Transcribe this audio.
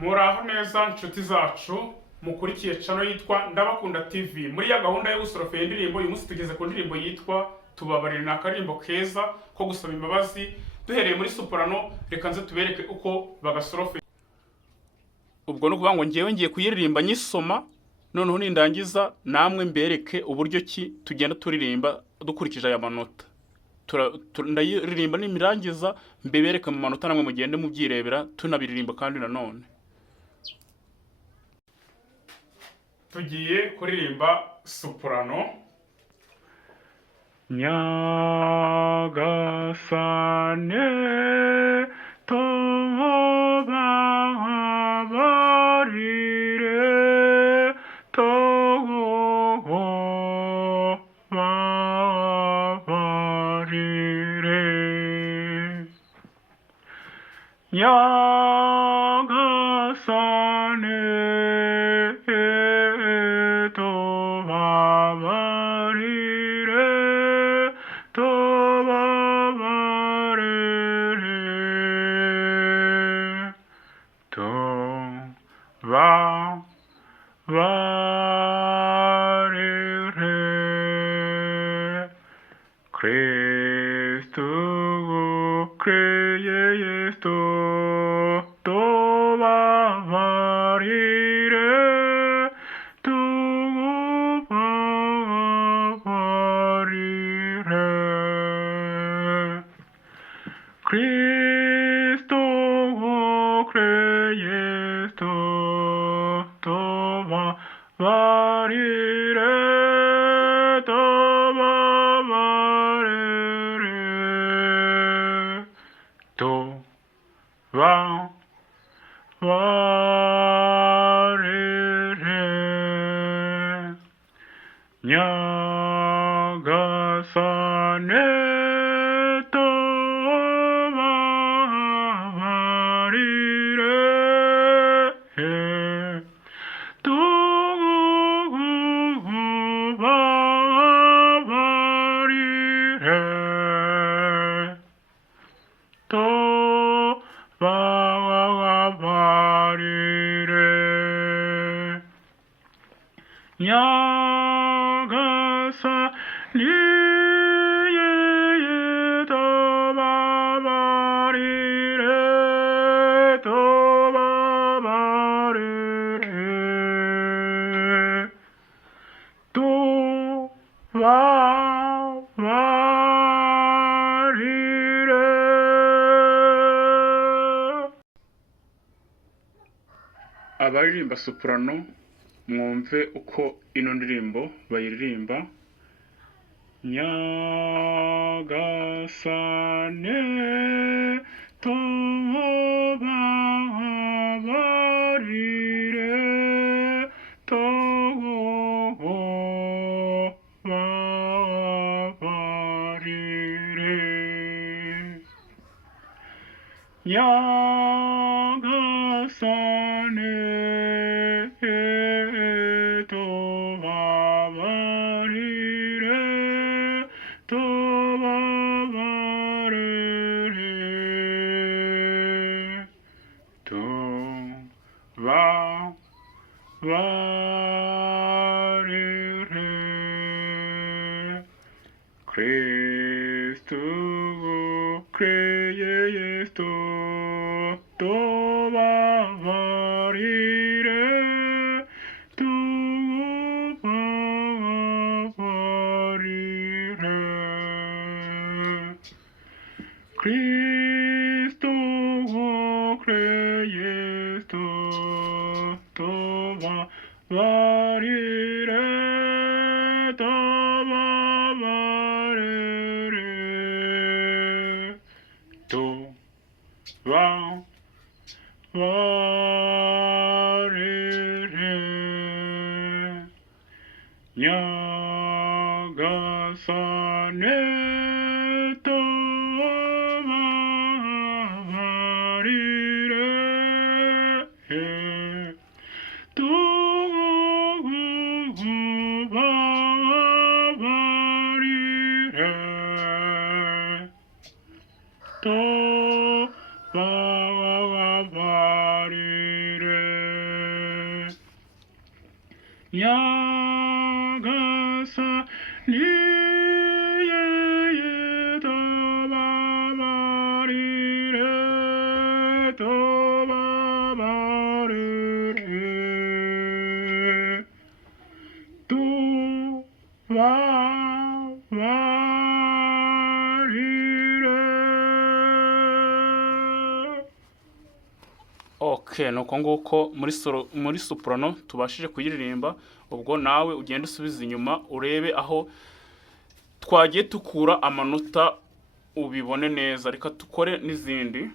Muraho neza nshuti zacu mukurikiye channel yitwa Ndabakunda TV. Muri ya gahunda yo gusorofera indirimbo uyu munsi tugeze ku ndirimbo yitwa Tubabarire, na karimbo keza ko gusaba imbabazi duhereye muri soprano. Reka nze tubereke uko bagasorofe. Ubwo no kuvuga ngo ngiye kuyiririmba nyisoma, noneho nindangiza namwe mbereke uburyo ki tugenda turirimba dukurikije aya manota. Ndayiririmba n'imirangiza mbebereke mu manota, namwe mugende mubyirebera tunabiririmba kandi nanone. Tugiye kuririmba soprano. Nyagasane tubabarire, tubabarire. Nyagasane Cristo creye esto, tubabarire, tubabarire. Cristo creye esto, tubabarire, Nyagasane tubabarire, abaririmba soprano mwumve uko ino ndirimbo bayiririmba. Nyagasane tubabarire, tubabarire. Nyagasane tubabarire, tubabarire, tubabarire. Cristo creye esto, tubabarire, tubabarire. Cristo creye esto, tubabarire, tubabarire, tubabarire. Nyagasane tubabarire, tubabarire. nyagasani tubabarire Okay, nuko nguko muri soprano tubashije kuyiririmba. Ubwo nawe ugenda usubiza inyuma urebe aho twagiye tukura amanota ubibone neza. Reka tukore n'izindi.